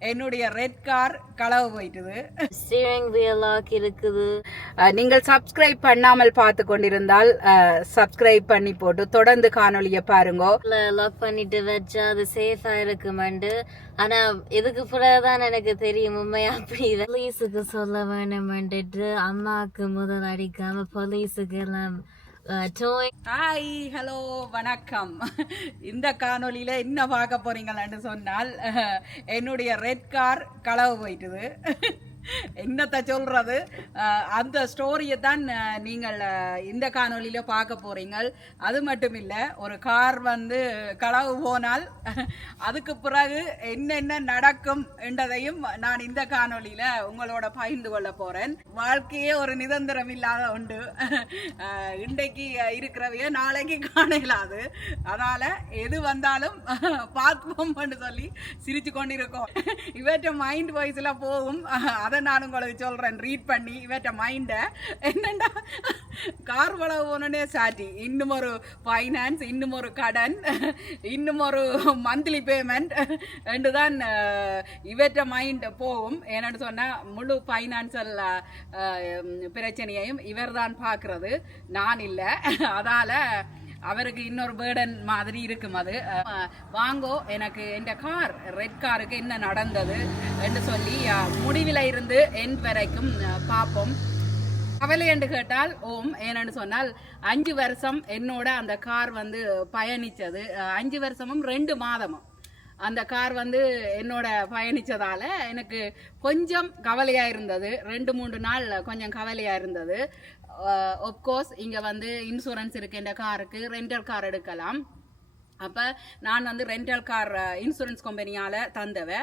என்னுடைய red car களவு போயிட்டுது. ஸ்டீரிங் வீல் லாக் இருக்குது. நீங்கள் சப்ஸ்கிரைப் பண்ணாமல் பார்த்து கொண்டிருந்தால் சப்ஸ்கிரைப் பண்ணி போட்டு தொடர்ந்து காணொலியை பாருங்க. லாக் பண்ணிட்டு வச்சா அது சேஃபா இருக்குமெண்டு. ஆனா இதுக்கு பிறகுதான் எனக்கு தெரியும் உண்மையா அப்படி போலீஸுக்கு சொல்ல வேணுமென்ட்டு அம்மாவுக்கு முதல் அடிக்காம போலீஸுக்கு எல்லாம் ஹாய் ஹலோ வணக்கம். இந்த காணொலியில என்ன பார்க்க போறீங்கன்னு சொன்னால் என்னுடைய ரெட் கார் களவு போயிட்டுது. என்னத்தை சொல்றது, அந்த ஸ்டோரியை தான் நீங்கள் இந்த காணொலியில பார்க்க போறீங்க. அது மட்டும் இல்லை, ஒரு கார் வந்து களவு போனால் அதுக்கு பிறகு என்னென்ன நடக்கும் என்றதையும் நான் இந்த காணொலியில உங்களோட பகிர்ந்து கொள்ள போறேன். வாழ்க்கையே ஒரு நிரந்தரம் இல்லாத உண்டு. இன்றைக்கு இருக்கிறவைய நாளைக்கு காணலாது. அதனால எது வந்தாலும் பார்ப்போம்னு சொல்லி சிரிச்சு கொண்டிருக்கோம். இவற்ற மைண்ட் வாய்ஸ்ல போகும். அதை நான் உங்களுக்கு சொல்றேன் ரீட் பண்ணி. இவற்ற மைண்ட என்னண்டா கார் வளவு போனே சாட்டி, இன்னும் ஒரு ஃபைனான்ஸ், இன்னும் ஒரு கடன், இன்னும் ஒரு மந்த்லி பேமெண்ட் என்று தான் இவற்ற மைண்ட் போகும். ஏன்னு சொன்னா முழு ஃபைனான்சியல் பிரச்சனையையும் இவர் தான் பார்க்கறது, நான் இல்லை. அதால அவருக்கு இன்னொரு பேர்டன் மாதிரி இருக்கும். அது வாங்கோ எனக்கு இந்த கார் ரெட் காருக்கு என்ன நடந்தது என்று சொல்லி முடிவில் இருந்து எண்ட் வரைக்கும் பார்ப்போம். கவலை என்று கேட்டால் ஓம். ஏன்னு சொன்னால் 5 வருஷம் என்னோட அந்த கார் வந்து பயணித்தது. 5 வருஷமும் 2 மாதமும் அந்த கார் வந்து என்னோட பயணித்ததால் எனக்கு கொஞ்சம் கவலையாக இருந்தது. 2-3 நாள் கொஞ்சம் கவலையாக இருந்தது. ஆஃப்கோர்ஸ் இங்கே வந்து இன்சூரன்ஸ் இருக்கு, இந்த காருக்கு ரெண்டல் கார் எடுக்கலாம். அப்போ நான் வந்து ரெண்டல் கார் இன்சூரன்ஸ் கம்பெனியால் தந்தவை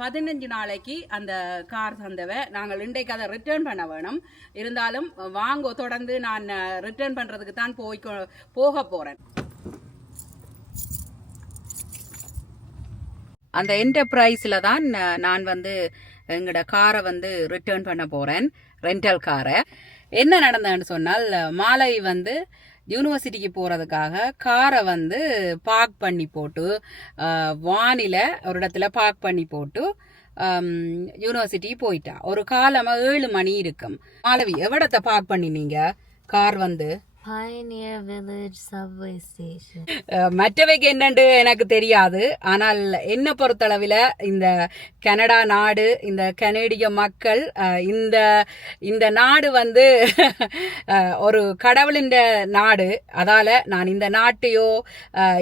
15 நாளைக்கு அந்த கார் தந்தவை. நாங்கள் இன்றைக்கு அதை ரிட்டர்ன் பண்ண வேணும். இருந்தாலும் வாங்க தொடர்ந்து நான் ரிட்டர்ன் பண்ணுறதுக்கு தான் போக போகிறேன். அந்த என்டர்பிரைஸில் தான் நான் வந்து எங்களோட காரை வந்து ரிட்டர்ன் பண்ண போகிறேன், ரெண்டல் காரை. என்ன நடந்ததுன்னு சொன்னால், மாலை வந்து யூனிவர்சிட்டிக்கு போகிறதுக்காக காரை வந்து பார்க் பண்ணி போட்டு வானில ஒரு இடத்துல பார்க் பண்ணி போட்டு யூனிவர்சிட்டி போயிட்டா. ஒரு காலமாக 7 மணி இருக்கும். மாலவி எவ்வளத்தை பார்க் பண்ணினீங்க கார் வந்து? Pioneer Village subway station. மற்றவைக்கு என்னண்டு எனக்கு தெரியாது. ஆனால் என்ன பொறுத்தளவில் இந்த கனடா நாடு, இந்த கனேடிய மக்கள், இந்த நாடு வந்து ஒரு கடவுளின் நாடு. அதால நான் இந்த நாட்டையோ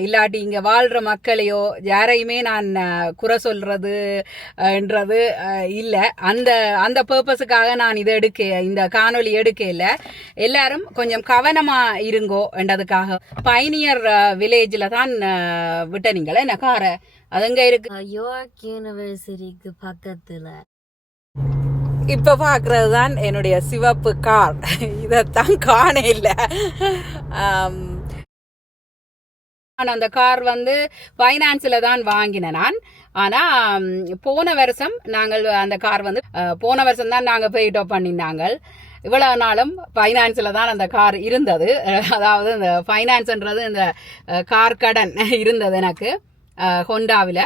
இல்லாட்டி இங்க வாழ்ற மக்களையோ யாரையுமே நான் குறை சொல்றது என்றது இல்லை. அந்த பர்பஸுக்காக நான் இந்த காணொலி எடுக்க இல்லை. எல்லாரும் கொஞ்சம் கவனமா இருங்கோ என்றதுக்காக. பைனியர் வில்லேஜ்ல தான் விட்டனீங்களே என்ன கார? அதுங்க இருக்கு யோர்க் யூனிவர்சிட்டிக்கு பக்கத்துல. இப்ப பாக்குறது தான் என்னுடைய சிவப்பு கார். இதத்தான் காண இல்லை. நான் அந்த கார் வந்து ஃபைனான்ஸில் தான் வாங்கினேன் நான். ஆனால் போன வருஷம் நாங்கள் அந்த கார் வந்து போன வருஷம் தான் நாங்கள் பெய்டோ பண்ணினாங்க. இவ்வளவு நாளும் ஃபைனான்ஸில் தான் அந்த கார் இருந்தது. அதாவது இந்த ஃபைனான்ஸ்ன்றது இந்த கார் கடன் இருந்தது எனக்கு ஹோண்டாவில்.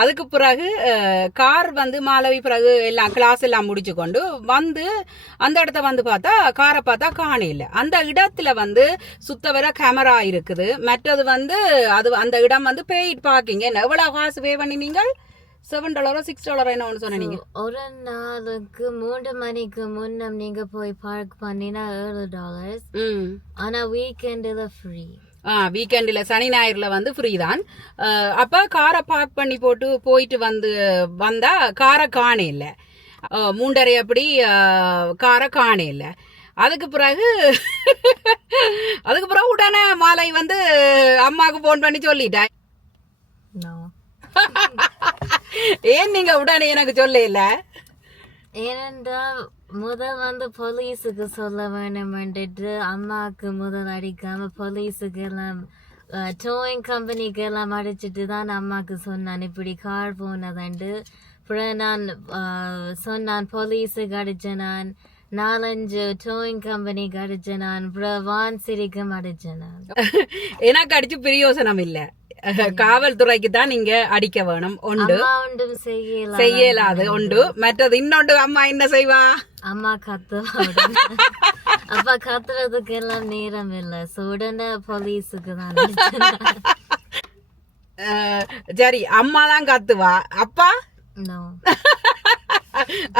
அதுக்கு பிறகு கார் வந்து மாலவி பிறகு எல்லாம் கிளாஸ் எல்லாம் முடிச்சு கொண்டு வந்து அந்த இடத்த வந்து பார்த்தா காரை பார்த்தா காணையில். அந்த இடத்துல வந்து சுத்தவர கேமரா இருக்குது. மற்றது வந்து அது அந்த இடம் வந்து பெய்ட் பார்க்கிங். என்ன எவ்வளவு காசு பே பண்ணினீங்க? $7 $6 என்ன ஒன்று சொன்னீங்க? ஒரு நாளுக்கு 3 மணிக்கு முன்னம் நீங்க போய் பார்க் பண்ணினா $7. ஆனா வீக்கெண்டில் ஃப்ரீ. வீக்கெண்டில் சனி ஞாயிறுல வந்து ஃப்ரீ தான். அப்போ காரை பார்க் பண்ணி போயிட்டு வந்தா காரை காண இல்லை. 3:30 அப்படி காரை காண இல்லை. அதுக்கு பிறகு உடனே மாலை வந்து அம்மாவுக்கு போன் பண்ணி சொல்லிட்டேன். ஏன் நீங்க உடனே எனக்கு சொல்ல இல்ல? ஏனென்றால் முதல் வந்து போலீஸுக்கு சொல்ல வேணுமென்ட்டு அம்மாவுக்கு முதல் அடிக்காம போலீஸுக்கு எல்லாம் டோயிங் கம்பெனிக்கு எல்லாம் அடிச்சுட்டு தான் அம்மாவுக்கு சொன்னான் இப்படி கார் போனதுண்டு. அப்புறம் நான் சொன்னான் போலீஸுக்கு அடிச்சேன், நான் 4-5 டோயிங் கம்பெனிக்கு அடிச்சேன், நான் அப்புறம் வான் சிரிக்கும் அடிச்சேன். எனக்கு அடிச்சு பிரயோசனம் இல்லை. காவல்துறைக்கு தான் நீங்க அடிக்க வேணும் உண்டு. அம்மா ஒன்றும் செய்யலாது உண்டு. மற்றது இன்னொன்று அம்மா என்ன செய்வா? அம்மா கத்துவா. அப்பா கத்துறதுக்கு எல்லாம் நேரம் இல்ல. உடனே போலீஸுக்கு தான். சரி, அம்மா தான் கத்துவா. அப்பா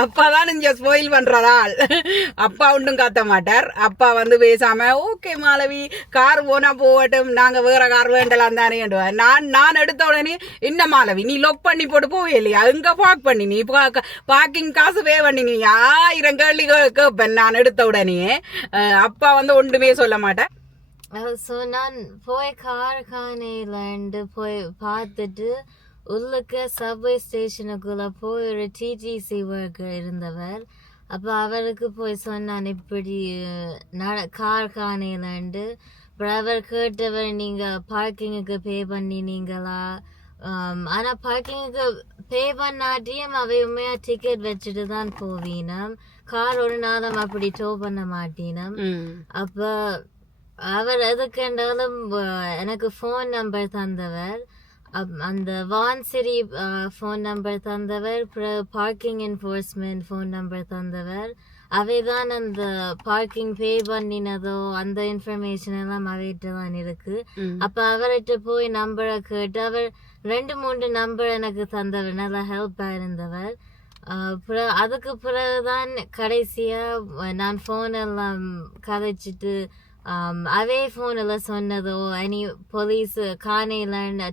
அப்பாதான் இங்க ஸ்பாயில் பண்றதால் அப்பா ஒன்றும் காத்த மாட்டார். அப்பா வந்து பேசாம ஓகே மாலவி கார் போனா போகட்டும், நாங்க வேற கார் வேண்டலாம் தானே. நான் எடுத்த உடனே என்ன மாலவி நீ லொக் பண்ணி போட்டு போவே இல்லையா, எங்க பார்க் பண்ணி நீ பார்க்கிங் காசு பே பண்ணி நீ 1000 கேள்வி கேட்பேன் நான் எடுத்த உடனே. அப்பா வந்து ஒன்றுமே சொல்ல மாட்டேன். நான் போய் கார்கானையில போய் பார்த்துட்டு உள்ளுக்கு சப்வே ஸ்டேஷனுக்குள்ள போய் ஒரு டிடிசி ஒர்க்கர் இருந்தவர். அப்ப அவருக்கு போய் சொன்னான் இப்படி கார்கானையிலண்டு. அவர் கேட்டவர் நீங்க பார்க்கிங்குக்கு பே பண்ணினீங்களா? ஆனா பார்க்கிங்குக்கு பே பண்ணாட்டியும் அவை உண்மையா டிக்கெட் வச்சுட்டு தான் போவீனம். கார் ஒரு நாளும் அப்படி டோ பண்ண மாட்டீனம். அப்ப அவர் எதுக்குண்டாலும் எனக்கு ஃபோன் நம்பர் தந்தவர். அந்த வான்சிரி ஃபோன் நம்பர் தந்தவர், பார்க்கிங் என்ஃபோர்ஸ்மெண்ட் ஃபோன் நம்பர் தந்தவர். அவைதான் அந்த பார்க்கிங் பே பண்ணினதோ அந்த இன்ஃபர்மேஷன் எல்லாம் அவைகிட்ட தான் இருக்கு. அப்ப அவர்கிட்ட போய் நம்பரை கேட்டு அவர் 2-3 நம்பர் எனக்கு தந்தவர், நல்லா ஹெல்ப்பா இருந்தவர். அதுக்கு பிறகுதான் கடைசியா நான் ஃபோன் எல்லாம் கதைச்சிட்டு அவே ஃபோனில் சொன்னதோ இனி போலீஸ் காணையிலாண்டா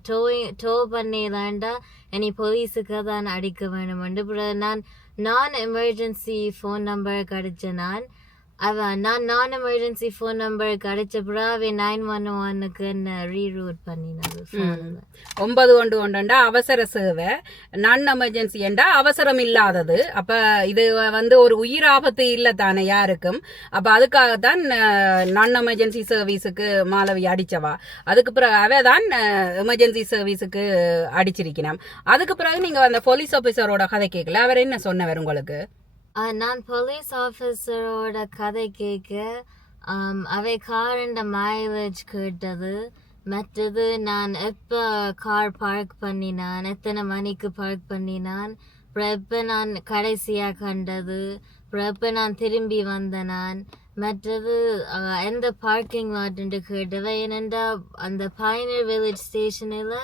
டோ பண்ணிலாண்டா இனி போலீஸுக்கு தான் அடிக்க வேணுமெண்டு நான் எமர்ஜென்சி ஃபோன் நம்பர் கிடைச்ச நான் எமர்ஜென்சி ஃபோன் நம்பர் கிடைச்ச பிறகு 911க்கு என்ன ரீரூட் பண்ணினது. 911 அவசர சேவை, நான் எமர்ஜென்சி என்றா அவசரம் இல்லாதது. அப்ப இது வந்து ஒரு உயிர் ஆபத்து இல்ல தானே யாருக்கும். அப்ப அதுக்காகத்தான் நான் எமர்ஜென்சி சர்வீஸுக்கு மாலவி அடிச்சவா. அதுக்கு பிறகு அவதான் எமர்ஜென்சி சர்வீஸுக்கு அடிச்சிருக்கணும். அதுக்கு பிறகு நீங்க அந்த போலீஸ் ஆபீசரோட கதை கேட்கல, அவர் என்ன சொன்னவர் உங்களுக்கு? நான் போலீஸ் ஆஃபீஸரோட கதை கேட்க அவை காரண்ட மைலேஜ் கேட்டது. மற்றது நான் எப்போ கார் பார்க் பண்ணினான், எத்தனை மணிக்கு பார்க் பண்ணினான், அப்புறம் எப்போ நான் கடைசியாக கண்டது, அப்புறம் எப்போ நான் திரும்பி வந்தேன். மற்றது எந்த பார்க்கிங் லாட்ன்னு கேட்டவை. ஏனென்றா அந்த பைனர் வில்லேஜ் ஸ்டேஷனில்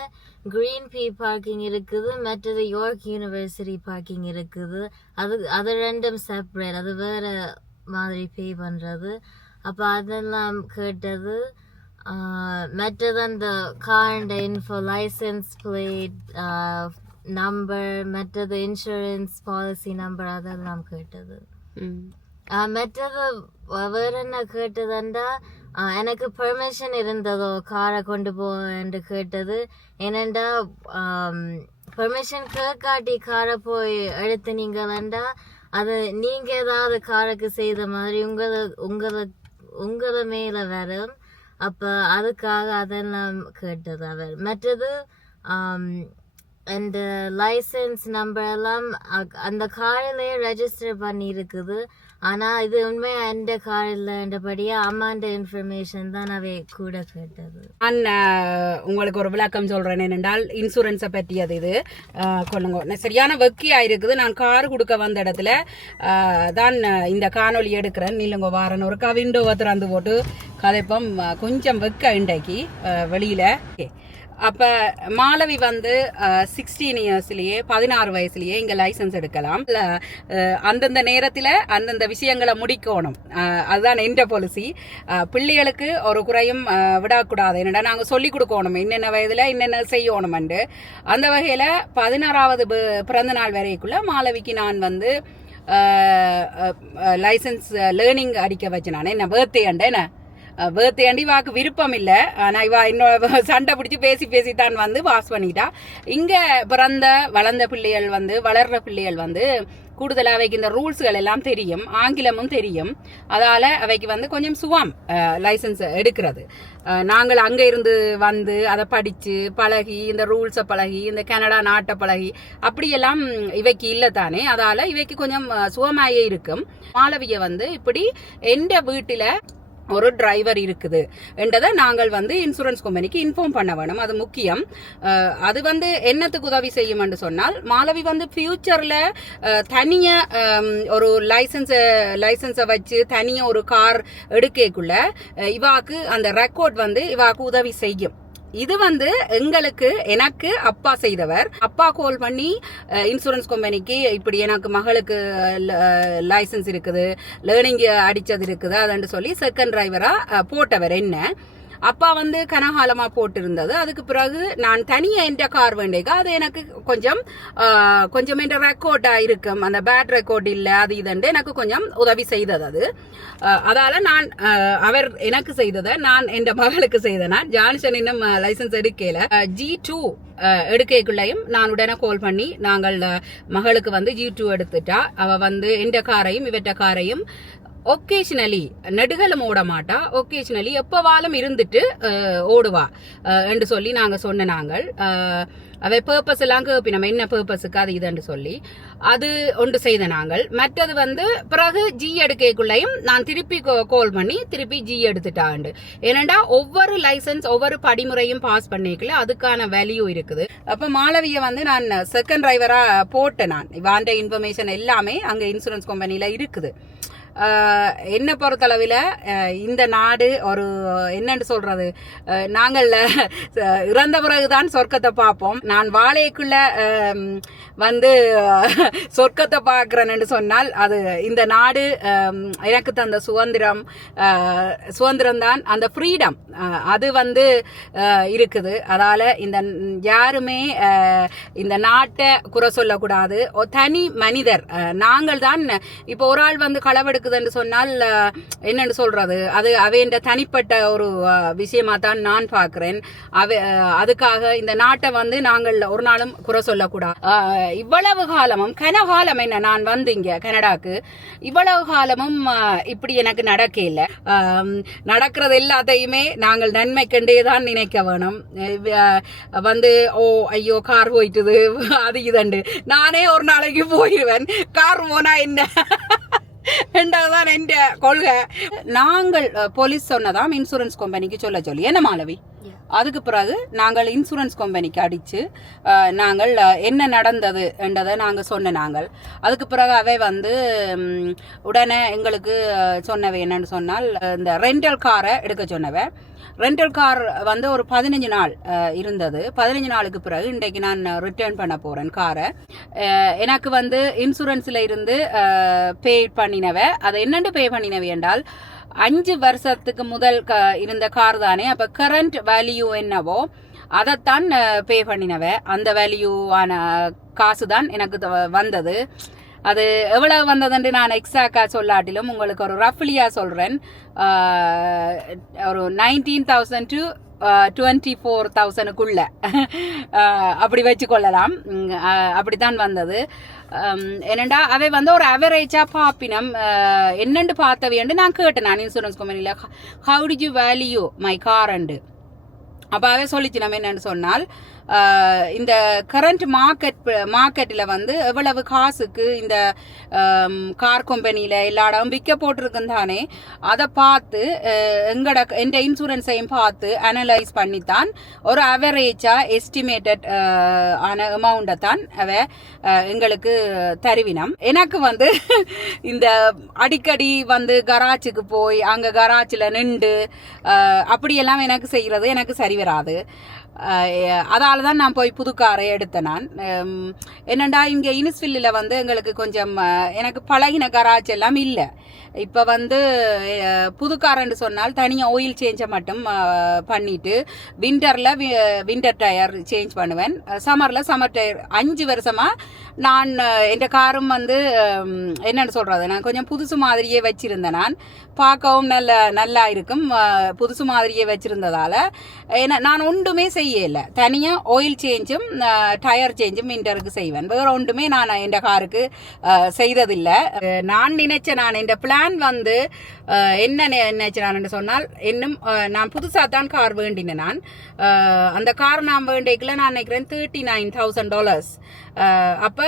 கிரீன் பீ பார்க்கிங் இருக்குது, மற்றது யோர்க் யூனிவர்சிட்டி பார்க்கிங் இருக்குது. அது ரெண்டும் செப்பரேட், அது வேற மாதிரி பே பண்ணுறது. அப்போ அதெல்லாம் கேட்டது. மற்றது அந்த கார்ட இன்ஃபோ, லைசன்ஸ் பிளேட் நம்பர், மற்றது இன்சூரன்ஸ் பாலிசி நம்பர் அதெல்லாம் கேட்டது. மற்றது வேற என்ன கேட்டதுண்டா எனக்கு பெர்மிஷன் இருந்ததோ காரை கொண்டு போன்னு கேட்டது. ஏனண்டா பெர்மிஷன் கேட்காட்டி காரை போய் எடுத்துனீங்களா அது நீங்க ஏதாவது காருக்கு செய்த மாதிரி உங்களை மேல வரும். அப்ப அதுக்காக அதெல்லாம் கேட்டது அவர். மற்றது அந்த லைசன்ஸ் நம்பர் எல்லாம் அந்த காரிலே ரெஜிஸ்டர் பண்ணி இருக்குது. ஆனா இது உண்மையா எந்த கார் இல்லைன்றபடியா அம்மாண்ட இன்ஃபர்மேஷன் தான் அவை கூட கேட்டது. நான் உங்களுக்கு ஒரு விளக்கம் சொல்றேன். என்னென்றால் இன்சூரன்ஸை பற்றியது இது கொள்ளுங்க. சரியான வெக்கியா இருக்குது. நான் கார் கொடுக்க வந்த இடத்துல தான் இந்த காணொலி எடுக்கிறேன். நீங்க வாரன் ஒருக்கா விண்டோவை திறந்து போட்டு கதைப்பம் கொஞ்சம் வெக்க இன்றைக்கு வெளியில. அப்ப மாலவி வந்து 16 இயர்ஸ்லயே 16 வயசுலயே இங்க லைசன்ஸ் எடுக்கலாம். அந்தந்த நேரத்துல அந்தந்த விஷயங்களை முடிக்கணும். அதுதான் என்ற பாலிசி. பிள்ளைகளுக்கு ஒரு குறையும் விடக்கூடாது. என்னடா நாங்க சொல்லி கொடுக்கணும் என்னென்ன வயதுல என்னென்ன செய்யணும். அந்த வகையில 16வது பிறந்த நாள் வரைக்குள்ள மாலவிக்கு நான் வந்து லைசன்ஸ் லேர்னிங் அடிக்க வச்சு நான் என்ன பர்த்டே என்ன பேர்த்தேண்டி வாக்கு விருப்பம் இல்லை. ஆனால் இவா இன்னொரு சண்டை பிடிச்சி பேசித்தான் வந்து பாஸ் பண்ணிட்டா. இங்கே பிறந்த வளர்ந்த பிள்ளைகள் வந்து வளர்ற பிள்ளைகள் வந்து கூடுதலாக அவைக்கு இந்த ரூல்ஸ்கள் எல்லாம் தெரியும், ஆங்கிலமும் தெரியும். அதால் அவைக்கு வந்து கொஞ்சம் சுவாம் லைசன்ஸ் எடுக்கிறது. நாங்கள் அங்கே இருந்து வந்து அதை படித்து பழகி இந்த ரூல்ஸை பழகி இந்த கனடா நாட்டை பழகி அப்படியெல்லாம் இவைக்கு இல்லை தானே. அதால் இவைக்கு கொஞ்சம் சுகமாயே இருக்கும். மாலவியை வந்து இப்படி எந்த வீட்டில் ஒரு டிரைவர் இருக்குது என்றதை நாங்கள் வந்து இன்சூரன்ஸ் கம்பெனிக்கு இன்ஃபார்ம் பண்ண வேணும். அது முக்கியம். அது வந்து என்னத்துக்கு உதவி செய்யும் என்று சொன்னால், மாலவி வந்து ஃபியூச்சர்ல தனிய ஒரு லைசன்ஸை வச்சு தனிய ஒரு கார் எடுக்கக்குள்ள இவாக்கு அந்த ரெக்கார்ட் வந்து இவாக்கு உதவி செய்யும். இது வந்து எனக்கு அப்பா செய்தவர். அப்பா கால் பண்ணி இன்சூரன்ஸ் கம்பெனிக்கு இப்படி எனக்கு மகளுக்கு லைசன்ஸ் இருக்குது, லேர்னிங் அடிச்சது இருக்குது அதுன்னு சொல்லி செகண்ட் டிரைவரா போட்டவர் என்ன. அப்பா வந்து கனகாலமா போட்டிருந்தது. அதுக்கு பிறகு நான் தனியா என்ற கார் வேண்டிய அது எனக்கு கொஞ்சம் என்ற ரெக்கார்டா இருக்கும், அந்த பேட் ரெக்கார்ட் இல்ல அது இதுண்டு எனக்கு கொஞ்சம் உதவி செய்தது. அது அதால நான் அவர் எனக்கு செய்ததை நான் என் மகளுக்கு செய்தேன். ஜான்சன் இன்னும் லைசன்ஸ் எடுக்கல. G2 எடுக்கைக்குள்ளையும் நான் உடனே கால் பண்ணி நாங்கள் மகளுக்கு வந்து G2 எடுத்துட்டா அவ வந்து எந்த காரையும் இவற்ற காரையும் ஒகேஷனலி நெடுகலும் ஓட மாட்டா, ஒகேஷனலி எப்பவாலும் இருந்துட்டு ஓடுவா என்று சொல்லி நாங்க சொன்ன. நாங்கள் அவை பர்பஸ் எல்லாம் கேப்பினோம், என்ன பர்பஸுக்கு அது இதுன்னு சொல்லி அது ஒன்று செய்த நாங்கள். மற்றது வந்து பிறகு G எடுக்கைக்குள்ளையும் நான் திருப்பி கால் பண்ணி திருப்பி G எடுத்துட்டாண்டு. ஏனண்டா ஒவ்வொரு லைசன்ஸ் ஒவ்வொரு படிமுறையும் பாஸ் பண்ணிக்கல அதுக்கான வேல்யூ இருக்குது. அப்ப மாலவிய வந்து நான் செகண்ட் டிரைவரா போட்டேன். நான் வாண்ட இன்ஃபர்மேஷன் எல்லாமே அங்க இன்சூரன்ஸ் கம்பெனில இருக்குது. என்ன பொறுத்தளவில் இந்த நாடு ஒரு என்னன்னு சொல்றது, நாங்கள் இறந்த பிறகுதான் சொர்க்கத்தை பார்ப்போம். நான் வாழைக்குள்ள வந்து சொர்க்கத்தை பார்க்கிறேன்னு சொன்னால் அது இந்த நாடு எனக்கு தந்த சுதந்திரம் தான், அந்த ஃப்ரீடம் அது வந்து இருக்குது. அதால இந்த யாருமே இந்த நாட்டை குறை சொல்லக்கூடாது. தனி மனிதர் நாங்கள் தான். இப்போ ஒரு ஆள் வந்து களவெடுக்குதுன்னு சொன்னால் என்னன்னு சொல்றது, அது அவைன்ற தனிப்பட்ட ஒரு விஷயமா தான் நான் பார்க்கிறேன். அதுக்காக இந்த நாட்டை வந்து நாங்கள் ஒரு நாளும் குறை சொல்லக்கூடாது. இவ்வளவு காலமும் கனகாலம் என்ன நான் வந்து இங்க கனடாக்கு இவ்வளவு காலமும் இப்படி எனக்கு நடக்க இல்லை. நடக்கிறது எல்லாத்தையுமே நாங்கள் நன்மை கண்டேதான் நினைக்க வேணும். வந்து ஐயோ கார் போயிட்டுது அது இதுண்டு நானே ஒரு நாளைக்கு போயிடுவேன். கார் போனா என்ன என்றதான் என்ற கொள்கை. நாங்கள் போலீஸ் சொன்னதாம் இன்சூரன்ஸ் கம்பெனிக்கு சொல்ல சொல்லி என்ன மாலவி. அதுக்கு பிறகு நாங்கள் இன்சூரன்ஸ் கம்பெனிக்கு அடிச்சு நாங்கள் என்ன நடந்தது என்றதை நாங்கள் சொன்ன. நாங்கள் அதுக்கு பிறகு அவை வந்து உடனே எங்களுக்கு சொன்னவை என்னன்னு சொன்னால், இந்த ரெண்டல் காரை எடுக்க சொன்னவை. ரெண்டல் கார் வந்து ஒரு 15 நாள் இருந்தது. 15 நாளுக்கு பிறகு இன்றைக்கு நான் ரிட்டர்ன் பண்ண போறேன் காரை. எனக்கு வந்து இன்சூரன்ஸ்ல இருந்து பே பண்ணினவ. அதை என்னென்று பே பண்ணினவை என்றால் 5 வருஷத்துக்கு முதல் இருந்த கார் தானே. அப்ப கரண்ட் வேல்யூ என்னவோ அதைத்தான் பே பண்ணினவ. அந்த வேல்யூவான காசு தான் எனக்கு வந்தது. அது எவ்வளவு வந்ததுன்னு நான் எக்ஸாக்டா சொல்லாட்டிலும் உங்களுக்கு ஒரு ரஃப்லியா சொல்றேன். ஒரு 19,000 to 24,000க்குள்ள அப்படி வச்சு கொள்ளலாம். அப்படித்தான் வந்தது. என்னண்டா அவை வந்து ஒரு அவரேஜா பாப்பினம் என்னண்டு பார்த்தவையண்டு நான் கேட்டேன். நான் இன்சூரன்ஸ் கம்பெனில how did you value my car and. அப்ப அவை சொல்லிச்சு நம்ம என்னன்னு சொன்னால், இந்த கரண்ட் மார்க்கெட்டில் வந்து எவ்வளவு காசுக்கு இந்த கார் கம்பெனியில் எல்லா இடம் விற்க போட்டிருக்குன்னு தானே, அதை பார்த்து எந்த இன்சூரன்ஸையும் பார்த்து அனலைஸ் பண்ணித்தான் ஒரு அவரேஜாக எஸ்டிமேட்டட் ஆன அமௌண்ட்டை தான் எங்களுக்கு தருவினம். எனக்கு வந்து இந்த அடிக்கடி வந்து கராச்சுக்கு போய் அங்கே கராச்சில் நின்று அப்படியெல்லாம் எனக்கு செய்கிறது எனக்கு சரி வராது. அதால தான் நான் போய் புது காரை எடுத்தேன். நான் என்னண்டா இங்கே இனிஸ்வில்லில் வந்து எங்களுக்கு கொஞ்சம் எனக்கு பழகின கராச் எல்லாம் இல்லை. இப்போ வந்து புது காரன்னு சொன்னால் தனியாக ஆயில் சேஞ்சை மட்டும் பண்ணிட்டு விண்டரில் விண்டர் டயர் சேஞ்ச் பண்ணுவேன், சம்மரில் சம்மர் டயர். 5 வருஷமா நான் என் காரும் வந்து என்னென்னு சொல்கிறது, நான் கொஞ்சம் புதுசு மாதிரியே வச்சுருந்தேன். நான் பார்க்கவும் நல்லா இருக்கும். புதுசு மாதிரியே வச்சுருந்ததால் நான் ஒன்றுமே செய்யலை. தனியாக ஆயில் சேஞ்சும் டயர் சேஞ்சும் விண்டருக்கு செய்வேன். வேறு ஒன்றுமே நான் என் காருக்கு செய்ததில்லை. நான் நினைச்சேன், நான் என் பிளான் வந்து என்ன நினைச்சேன் சொன்னால், இன்னும் நான் புதுசாக தான் கார் வேண்டினேன். நான் அந்த கார் நான் வேண்டிக்கல நான் நினைக்கிறேன் $39,000. அப்போ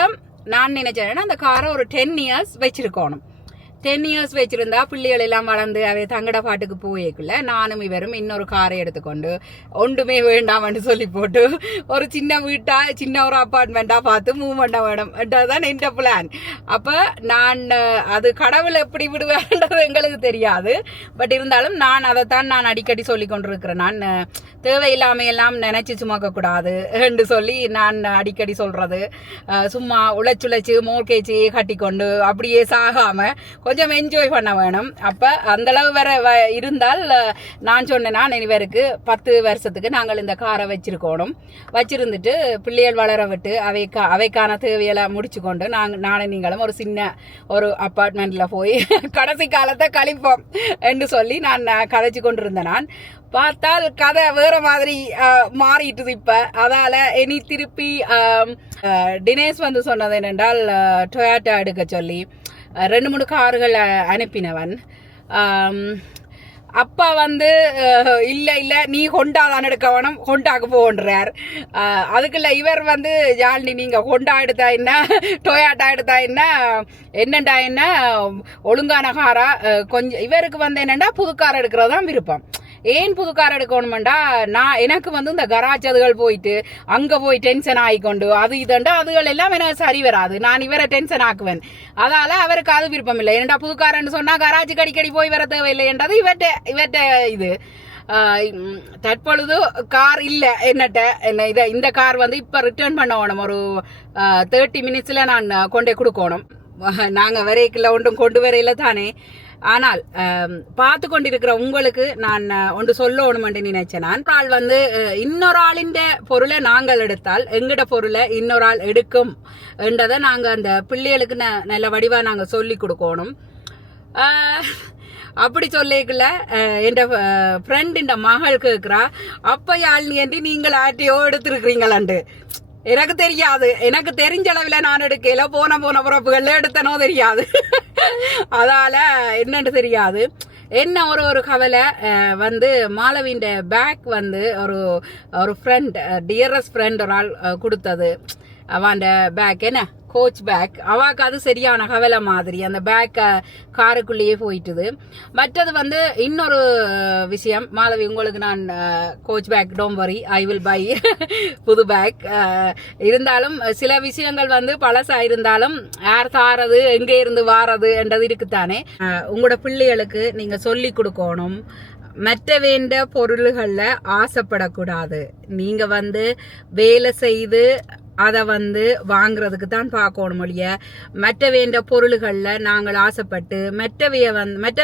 நான் நினைச்சேன் அந்த காரை ஒரு 10 years வச்சிருக்கணும். 10 இயர்ஸ் வச்சிருந்தா பிள்ளைகள் எல்லாம் வளர்ந்து அவை தங்கட பாட்டுக்கு போயேக்குள்ள நானும் இவரும் இன்னொரு காரை எடுத்துக்கொண்டு ஒன்றுமே வேண்டாம்னு சொல்லி போட்டு ஒரு சின்ன வீட்டா சின்ன ஒரு அப்பார்ட்மெண்டா பார்த்து மூவ் பண்ண வேணும் என்றதான் என்ற பிளான். அப்ப நான் அது கடவுள் எப்படி விடுவேன்றது எங்களுக்கு தெரியாது. பட் இருந்தாலும் நான் அதைத்தான் நான் அடிக்கடி சொல்லி கொண்டிருக்கிறேன். நான் தேவையில்லாம எல்லாம் நினைச்சு சுமக்க கூடாது என்று சொல்லி நான் அடிக்கடி சொல்றது. சும்மா உழைச்சுழைச்சு மோர்கேச்சி கட்டிக்கொண்டு அப்படியே சாகாம கொஞ்சம் என்ஜாய் பண்ண வேணும். அப்ப அந்த அளவு வேற இருந்தால் நான் சொன்னேன்னா இவருக்கு 10 வருஷத்துக்கு நாங்கள் இந்த காரை வச்சிருந்துட்டு பிள்ளைகள் வளர விட்டு அவைக்கான தேவையெல்லாம் முடிச்சு கொண்டு நானும் நீங்களும் ஒரு சின்ன ஒரு அப்பார்ட்மெண்ட்ல போய் கடைசி காலத்தை கழிப்போம் என்று சொல்லி நான் கதைச்சு கொண்டிருந்தேன். நான் பார்த்தால் கதை வேற மாதிரி மாறிட்டுது இப்ப. அதால இனி திருப்பி தினேஷ் வந்து சொன்னது என்னென்றால் டொயாட்டா எடுக்க சொல்லி 2-3 கார்கள் அனுப்பினவன். அப்பா வந்து இல்ல நீ ஹொண்டா தான் எடுக்க வேணும், ஹொண்டாக்கு போன்றார். அதுக்குள்ள இவர் வந்து ஜாலினி நீங்க ஹொண்டா எடுத்தா என்ன டொயாட்டா எடுத்தா என்னண்டா என்ன ஒழுங்கான காரா கொஞ்சம் இவருக்கு வந்து என்னண்டா புது கார் எடுக்கிறதான் விருப்பம். ஏன் புது கார் எடுக்கணுமெண்டா எனக்கு வந்து இந்த கராஜ் அதுகள் போயிட்டு அங்க போய் டென்ஷன் ஆகிக்கொண்டு அது இதுண்டா அதுகள் எல்லாம் எனக்கு சரி வராது. நான் இவரை டென்ஷன் ஆக்குவேன். அதால அவருக்கு அது விருப்பம் இல்லை. என்னடா புது கார்ன்னு சொன்னா கராஜுக்கு அடிக்கடி போய் வர தேவையில்லை என்றது இவர்கிட்ட இது. தற்பொழுது கார் இல்ல என்னட்ட இந்த கார் வந்து இப்ப ரிட்டர்ன் பண்ண வேணும். ஒரு 30 மினிட்ஸ்ல நான் கொண்டே கொடுக்கணும். நாங்க வரைக்குள்ள ஒன்றும் கொண்டு வரையில தானே. ஆனால் பார்த்து கொண்டிருக்கிற உங்களுக்கு நான் ஒன்று சொல்லணும்னு நினைச்சேன். நான் வந்து இன்னொரு ஆளின் பொருளை நாங்கள் எடுத்தால் எங்கட பொருளை இன்னொரு ஆள் எடுக்கும் என்றதை நாங்க அந்த பிள்ளைகளுக்கு நல்ல வடிவா நாங்க சொல்லி கொடுக்கணும். அப்படி சொல்லிக்கல என் ஃப்ரெண்ட் இந்த மகள் கேட்கிறா அப்ப யாழ்னி என்று நீங்கள் ஆட்டையோ எடுத்திருக்கிறீங்களாண்டு. எனக்கு தெரியாது. எனக்கு தெரிஞ்ச அளவில் நான் எடுக்கல. போன பிறப்புகள்ல எடுத்தனோ தெரியாது. அதால என்னன்னு தெரியாது. என்ன ஒரு கவலை வந்து மாலவின் பேக் வந்து ஒரு ஃப்ரெண்ட் டியரஸ்ட் ஃப்ரெண்ட் ஒரு ஆள் கொடுத்தது. அவன் பேக் என்ன கோச் பேக் அவாக்கு அது சரியான கவலை மாதிரி அந்த பேக் காருக்குள்ளேயே போயிட்டுது. மற்றது வந்து இன்னொரு விஷயம் மாலவி உங்களுக்கு நான் coach bag don't worry I will buy புது பேக். இருந்தாலும் சில விஷயங்கள் வந்து பழசா இருந்தாலும் யார் தாரது எங்கே இருந்து வாரது என்றது இருக்குத்தானே. உங்களோட பிள்ளைகளுக்கு நீங்க சொல்லி கொடுக்கணும். மற்ற வேண்ட பொருள்கள்ல ஆசைப்படக்கூடாது. நீங்க வந்து வேலை செய்து அதை வந்து வாங்குறதுக்கு தான் பார்க்கணும் ஒழிய மற்ற வேண்ட பொருள்கள்ல நாங்கள் ஆசைப்பட்டு மற்ற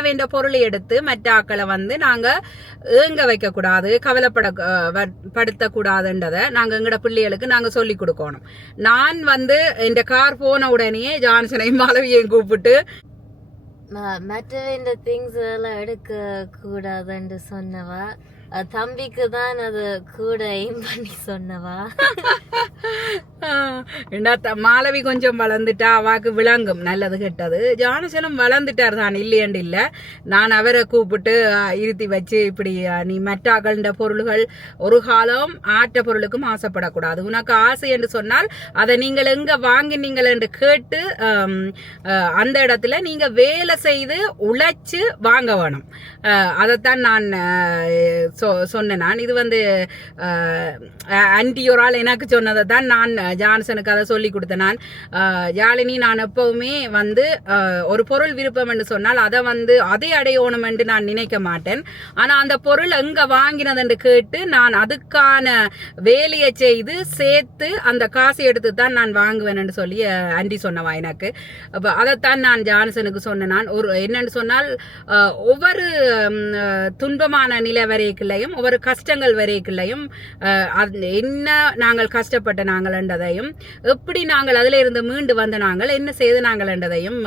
வேண்ட பொருளை எடுத்து மற்ற ஆக்களை வந்து நாங்க ஏங்க வைக்க கூடாது, கவலைப்படுத்தக்கூடாதுன்றதை நாங்க எங்கட பிள்ளைகளுக்கு நாங்க சொல்லி கொடுக்கணும். நான் வந்து இந்த கார் போன உடனே ஜான்சனையும் மாலவியையும் கூப்பிட்டு மற்ற வேண்ட திங்ஸ் எல்லாம் எடுக்க கூடாதுன்னு சொன்னவா தம்பிக்கு தான் அது கூட எய்ம் பண்ணி சொன்னவா. மாலவி கொஞ்சம் வளர்ந்துட்டா அவாக்கு விளங்கும் நல்லது கெட்டது. ஜானசனம் வளர்ந்துட்டார் தான் இல்லையண்டு இல்ல. நான் அவரை கூப்பிட்டு இருத்தி வச்சு இப்படி நீ மெட்டாக்கள்ன்ற பொருள்கள் ஒரு காலம் ஆட்ட பொருளுக்கும் ஆசைப்படக்கூடாது. உனக்கு ஆசை என்று சொன்னால் அதை நீங்கள் எங்க வாங்கினீங்கள் என்று கேட்டு அந்த இடத்துல நீங்க வேலை செய்து உழைச்சு வாங்க வேணும். அதைத்தான் நான் சொன்னேன். நான் இது வந்து ஆன்டியோரால் எனக்கு சொன்னதை தான் நான் ஜான்சனுக்கு அதை சொல்லி கொடுத்தேன். நான் யாழினி நான் எப்பவுமே வந்து ஒரு பொருள் விருப்பம் என்று சொன்னால் அதை வந்து அதை அடையணும் என்று நான் நினைக்க மாட்டேன். ஆனா அந்த பொருள் எங்க வாங்கினது என்று கேட்டு நான் அதுக்கான வேலையை செய்து சேர்த்து அந்த காசை எடுத்து தான் நான் வாங்குவேன் என்று சொல்லி ஆண்டி சொன்னவா எனக்கு. அதைத்தான் நான் ஜான்சனுக்கு சொன்னேன். நான் என்னன்னு சொன்னால் ஒவ்வொரு துன்பமான நிலை வரைக்குள்ளையும் ஒவ்வொரு கஷ்டங்கள் வரைக்குள்ளையும் என்ன நாங்கள் கஷ்டப்பட்ட நாங்கள் என்றதையும் எப்படி நாங்கள் அதுல இருந்து மீண்டு வந்த நாங்கள் என்ன செய்து நாங்கள் என்றதையும்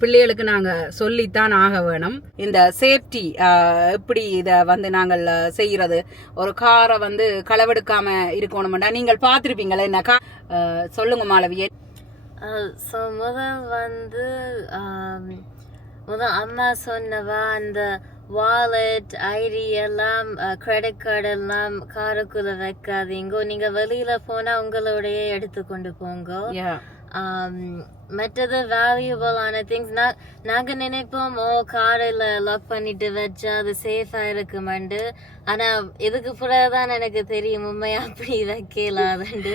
பிள்ளைகளுக்கு நாங்க சொல்லித்தான் ஆக வேணும். இந்த சேஃப்டி எப்படி இத வந்து நாங்கள் செய்யறது, ஒரு காரை வந்து களவெடுக்காம இருக்கணும்டா நீங்கள் பார்த்திருப்பீங்களா என்னக்கா சொல்லுங்க மாலவியே. முதல் அம்மா சொன்னவா அந்த வாலெட் ஐடி எல்லாம் கிரெடிட் கார்டு எல்லாம் காருக்குள்ள வைக்காதீங்க. நீங்க வெளியில போனா உங்களோடய எடுத்துக்கொண்டு போங்க. மற்றது வேல்யூபிளான திங்ஸ் நாங்கள் நினைப்போம் காரில் லாக் பண்ணிட்டு வச்சா அது சேஃபாக இருக்குமெண்டு. ஆனால் இதுக்கு பிறகுதான் எனக்கு தெரியும் உண்மையாக அப்படி வைக்கலாதுண்டு.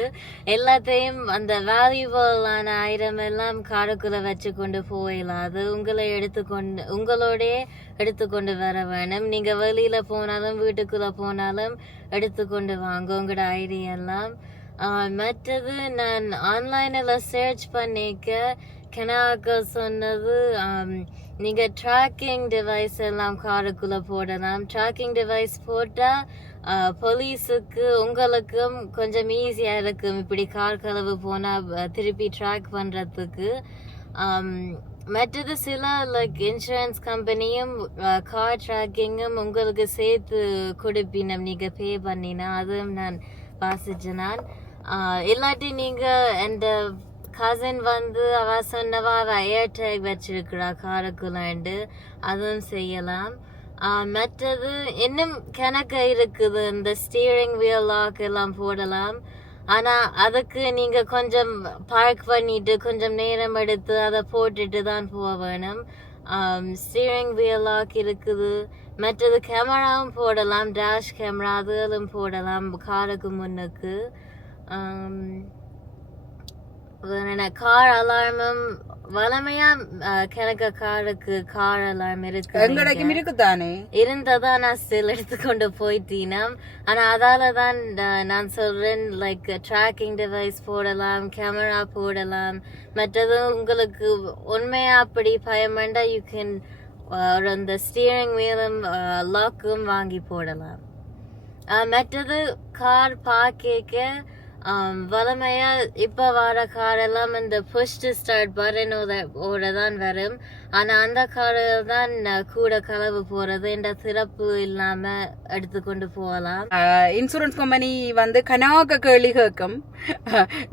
எல்லாத்தையும் அந்த வேல்யூபிளான ஐட்டம் எல்லாம் காருக்குள்ளே வச்சு கொண்டு போயிடலாம். அது உங்களோடய எடுத்துக்கொண்டு வர வேணும். நீங்கள் வெளியில் போனாலும் வீட்டுக்குள்ளே போனாலும் எடுத்துக்கொண்டு வாங்க உங்களோட ஐடியா எல்லாம். மற்றது நான் ஆன்லைனில் சர்ச் பண்ணிக்க கனாக்கள் சொன்னது நீங்கள் ட்ராக்கிங் டிவைஸ் எல்லாம் காருக்குள்ளே போடலாம். ட்ராக்கிங் டிவைஸ் போட்டால் போலீஸுக்கு உங்களுக்கும் கொஞ்சம் ஈஸியாக இருக்கும். இப்படி கார் களவு போனால் திருப்பி ட்ராக் பண்ணுறதுக்கு. மற்றது சில லைக் இன்சூரன்ஸ் கம்பெனியும் கார் ட்ராக்கிங்கும் உங்களுக்கு சேர்த்து கொடுப்பினம் நீங்கள் பே பண்ணினா. அதுவும் நான் வாசிச்சேன். நான் இல்லாட்டி நீங்கள் இந்த கசின் வந்து அவ சொன்னவா அவள் ஏர்டேக் வச்சிருக்கிறா காருக்குள்ளாண்டு அதுவும் செய்யலாம். மற்றது இன்னும் கணக்கு இருக்குது. இந்த ஸ்டீரிங் வீல் லாக் எல்லாம் போடலாம். ஆனால் அதுக்கு நீங்கள் கொஞ்சம் பார்க் பண்ணிட்டு கொஞ்சம் நேரம் எடுத்து அதை போட்டுட்டு தான் போக வேணும். ஸ்டீரிங் வீல் லாக் இருக்குது. மற்றது கேமராவும் போடலாம். டேஷ் கேமரா அதுகளும் போடலாம் காருக்கு முன்னுக்கு. கார் அலார்மும் வளமையா கிழக்க காருக்கு கார் அலார்ம் இருக்குதானே இருந்ததா நான் ஸ்டில் எடுத்துக்கொண்டு போயிட்டீனம். ஆனா அதாலதான் நான் சொல்றேன் லைக் ட்ராக்கிங் டிவைஸ் போடலாம், கேமரா போடலாம். மற்றது உங்களுக்கு உண்மையா அப்படி பயம் வேண்டாம், யூ கேன் அந்த ஸ்டீரிங் வீலும் லாக்கும் வாங்கி போடலாம். மற்றது கார் பார்க்க வளமையா இப்ப வர கார் எல்லாம் இந்த புஷ் டு ஸ்டார்ட் பட்டனோட தான் வரும். ஆனா அந்த காரில் தான் கூட களவு போறது இந்த சிறப்பு இல்லாம எடுத்துக்கொண்டு போகலாம். இன்சூரன்ஸ் கம்பெனி வந்து கனாக்க கேள்வி கேட்கும்.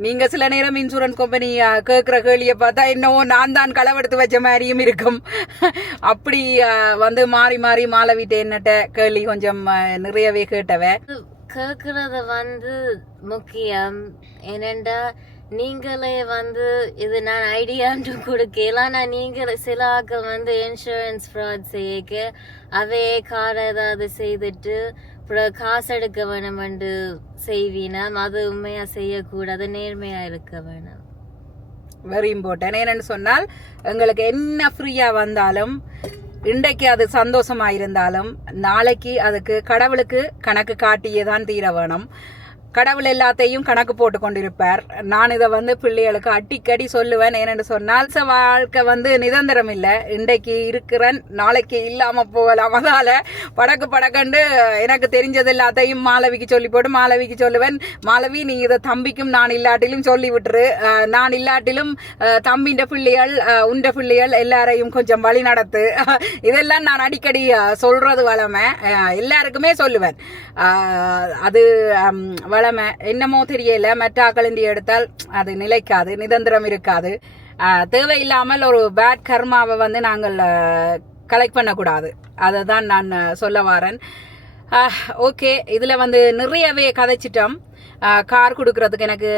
நீங்க சில நேரம் இன்சூரன்ஸ் கம்பெனி கேட்கிற கேள்வியை பார்த்தா என்னவோ நான் தான் களவெடுத்து வச்ச மாதிரியும் இருக்கும். அப்படி வந்து மாறி மாறி மாலவிட்டு என்னட்ட கேள்வி கொஞ்சம் நிறையவே கேட்டவ. கேட்கறது வந்து முக்கியம். ஏனென்றா நீங்களே வந்து இது நான் ஐடியான்னு கொடுக்கலாம். நான் நீங்களே சில ஆக்கள் வந்து இன்சூரன்ஸ் ஃப்ராட் செய்ய அவையே கார் ஏதாவது செய்துட்டு அப்புறம் காசு எடுக்க வேணுமென்று செய்வீனா. அது உண்மையா செய்யக்கூடாது, நேர்மையா இருக்க வேணும். Very important. ஏன்னு சொன்னால் எங்களுக்கு என்ன ஃப்ரீயா வந்தாலும் இன்றைக்கு அது சந்தோஷமா இருந்தாலும் நாளைக்கு அதுக்கு கடவுளுக்கு கணக்கு காட்டியே தான் தீர வேணும். கடவுள் எல்லாத்தையும் கணக்கு போட்டு கொண்டிருப்பார். நான் இதை வந்து பிள்ளைகளுக்கு அடிக்கடி சொல்லுவேன். ஏனென்று சொன்னால் வாழ்க்கை வந்து நிரந்தரம் இல்லை. இன்றைக்கு இருக்கிறேன், நாளைக்கு இல்லாம போகலாம். அதால படக்கண்டு எனக்கு தெரிஞ்சது எல்லாத்தையும் மாலவிக்கு சொல்லி போட்டு மாலவிக்கு சொல்லுவேன், மாலவி நீ இதை தம்பிக்கும் நான் இல்லாட்டிலும் சொல்லி விட்டுரு. நான் இல்லாட்டிலும் தம்பின்ற பிள்ளைகள் உண்ட பிள்ளைகள் எல்லாரையும் கொஞ்சம் வழி நடத்து. இதெல்லாம் நான் அடிக்கடி சொல்றது வளமை, எல்லாருக்குமே சொல்லுவேன். அது வளமை என்னமோ தெரியல, மெட்டாக்களின்றி எடுத்தால் அது நிலைக்காது, நிரந்தரம் இருக்காது. தேவையில்லாமல் ஒரு பேட் கர்மாவை வந்து நாங்கள் கலெக்ட் பண்ணக்கூடாது. அதை தான் நான் சொல்ல வரேன். ஓகே, இதில் வந்து நிறையவே கதைச்சிட்டோம். கார் கொடுக்கறதுக்கு எனக்கு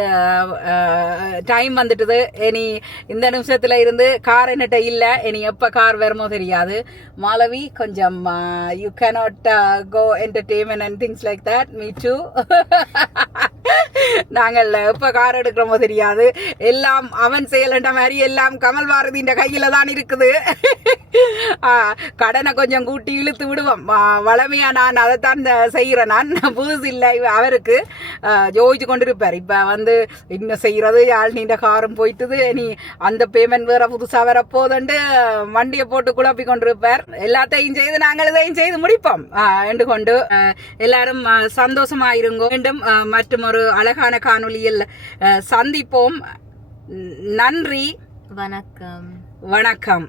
டைம் வந்துட்டுது. இனி இந்த நிமிஷத்துல இருந்து கார் என்னட்ட இல்லை. இனி எப்போ கார் வருமோ தெரியாது. மாலவி கொஞ்சம் you cannot go entertainment and things like that. Me too. நாங்கள் எப்ப கார் எடுக்கிறோமோ தெரியாது. எல்லாம் அவன் செயலண்ட மாதிரி எல்லாம் கமல் பாரதியின் கையில தான் இருக்குது. கடனை கொஞ்சம் கூட்டி இழுத்து விடுவோம். வளமையா நான் அதைத்தான் செய்யறேன். நான் புதுசு இல்லை அவருக்கு ஜோதிச்சு கொண்டிருப்பார். இப்ப வந்து இன்னும் செய்யறது யாழ் நீண்ட காரும் போயிட்டுது, நீ அந்த பேமெண்ட் வேற புதுசா வர போதுண்டு வண்டியை போட்டு குழப்பி கொண்டிருப்பார். எல்லாத்தையும் செய்து நாங்கள் இதையும் செய்து முடிப்போம் என்று கொண்டு எல்லாரும் சந்தோஷமா இருங்கோ. மீண்டும் மற்றும் ஒரு அழகான காணொளியில் சந்திப்போம். நன்றி, வணக்கம். வணக்கம்.